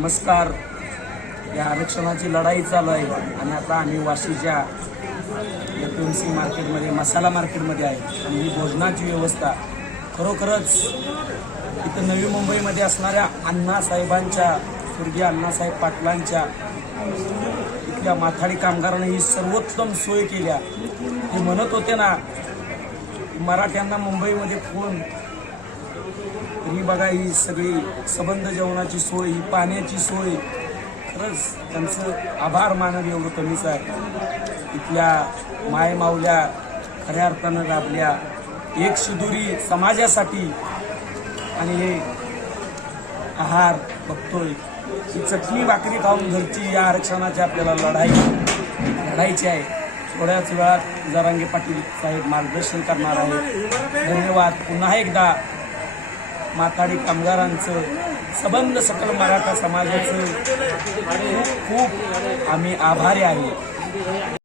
नमस्कार. या आरक्षणाची लढाई चालू आहे आणि आता आम्ही वाशीच्या एफ एम सी मार्केटमध्ये मसाला मार्केटमध्ये आहे. आणि ही भोजनाची व्यवस्था खरोखरच इथं नवी मुंबईमध्ये असणाऱ्या अण्णासाहेबांच्या स्वर्गीय अण्णासाहेब पाटलांच्या इथल्या माथाडी कामगारांनी ही सर्वोत्तम सोय केल्या ते म्हणत होते ना मराठ्यांना मुंबईमध्ये फोन ही बघा ही सगळी सबंध जेवणाची सोय ही पाण्याची सोय. खरंच त्यांचं आभार मानणं एवढं कमीच आहे इथल्या माय माऊल्या खऱ्या अर्थानं राबल्या एक सुदुरी समाजासाठी आणि हे आहार बघतोय. ही चटणी भाकरी खाऊन घरची या आरक्षणाची आपल्याला लढाई लढायची आहे. थोड्याच वेळात जरांगे पाटील साहेब मार्गदर्शन करणार आहे धन्यवाद. पुन्हा एकदा माथाडी कामगारांचं सबंध सकल मराठा समाजाचं खूप खूप आम्ही आभारी आहे.